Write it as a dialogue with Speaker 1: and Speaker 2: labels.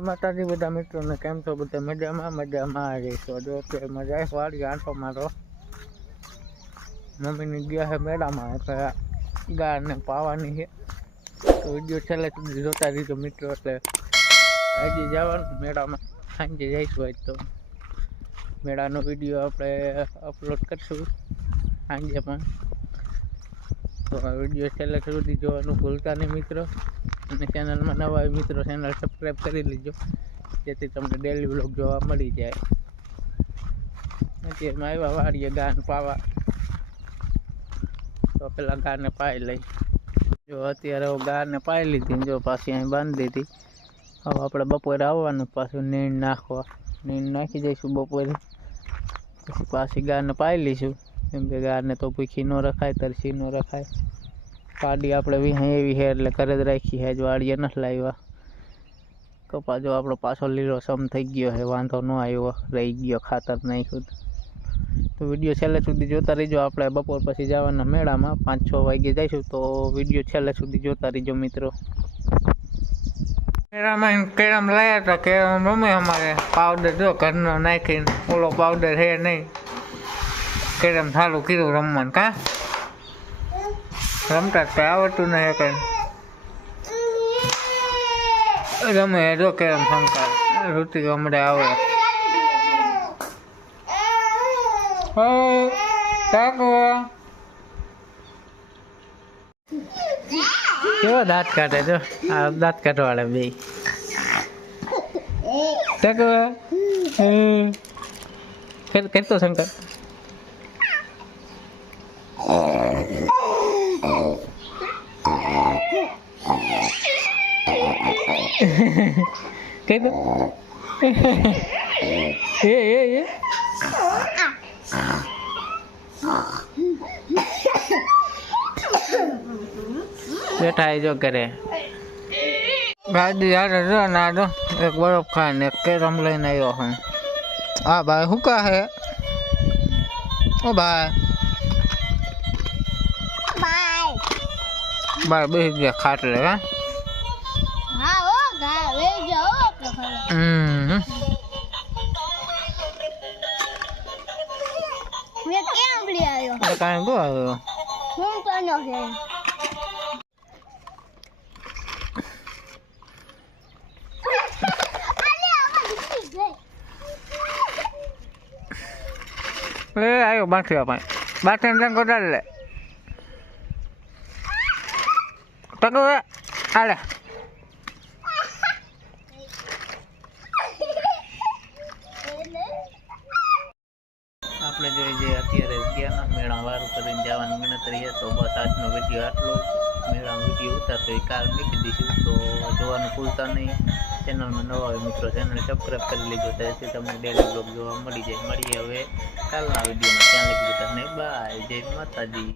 Speaker 1: માતાજી બધા મિત્રોને કેમ છો? બધા મજામાં? મજામાં રહીશો જો કે મજા વાળી આંટો મારો. મમ્મીની ગયા છે મેળામાં. એટલે ગાને પાવાની છે. વીડિયો છેલ્લે સુધી જોતા રહીજો મિત્રો. એટલે આજે જવાનું મેળામાં. સાંજે જઈશું આજ તો. મેળાનો વીડિયો આપણે અપલોડ કરશું. સાંજે પણ. તો આ વીડિયો છેલ્લે સુધી જોવાનું ભૂલતા નહીં મિત્રો. અને ચેનલમાં નવા મિત્રો ચેનલ સબસ્ક્રાઈબ કરી લેજો. જેથી તમને ડેલી બ્લોગ જોવા મળી જાય. અત્યારમાં આવ્યા વાળીએ ગાન પાવા. તો પેલા ગાને પાઈ લઈ. જો અત્યારે હું ગાને પાઈ લીધી જો પાછી અહીં બાંધી દીધી. હવે આપણે બપોરે આવવાનું પાછું નીણ નાખવા. નીણ નાખી દઈશું બપોરે. પછી પાછી ગાને પાઈ લઈશું. કેમ કે ગાને તો ભૂખી ન રખાય, તરસી ન રખાય. પાડી આપણે વિહાય એવી છે એટલે ઘરે જ રાખી છે વાડીએ નથી લાવ્યા. કપા જો આપણો પાછો લીલો સમ થઈ ગયો છે, વાંધો ન આવ્યો, રહી ગયો, ખાતર નાખ્યું તો. વીડિયો છેલ્લે સુધી જોતા રહીજો, આપણે બપોર પછી જવાના મેળામાં, પાંચ છ વાગે જઈશું, તો વીડિયો છેલ્લે સુધી જોતા રહીજો મિત્રો. કેરામાં કેરામ લાયા હતા કેરામ રમે અમારે પાવડર જો ઘરનો નાખીને, ઓલો પાવડર છે નહીં. કેરામ સારું કીધું રમવાનું, કા? રમતા જ કઈ આવડતું નહીં કઈ રમે જો કેરમ શંકર ઋતિક હમણાં આવે હો કાકો કેવા દાંત કાઢે જો આ દાંત કાઢવાળા બે કાકો હમ. કર- કરતો શંકર કઈ દો એ એ એ ના જો એક બરફ ખાય ને એક કેરમ લઈને હા ભાઈ શું કહે ઓ ભાઈ ભાઈ બેસી ગયા ખાટલે હા
Speaker 2: હો ગા આવ્યો?
Speaker 1: એ કાંઈ આવ્યો.
Speaker 2: હું તો નો છે.
Speaker 1: એ આવ્યો બાંઠિયા બાંઠીને ત્યાં કોટાડ લે. ટકો આલે આપણે જોઈએ જે અત્યારે ગયા મેળા વારું કરીને જવાની ગણતરી તો બસ આજનો વીડિયો આટલો મેળા વીડિયો ઉતારતો એ કાલ મૂકી દઈશું. તો જોવાનું ભૂલતા નહીં. ચેનલમાં નવા મિત્રો ચેનલ સબસ્ક્રાઈબ કરી લેજો. તેથી તમને ડેલી બ્લોગ જોવા મળી જાય. મળીએ હવે કાલના વિડીયોમાં. ત્યાં લખી તમને બાય. જય માતાજી.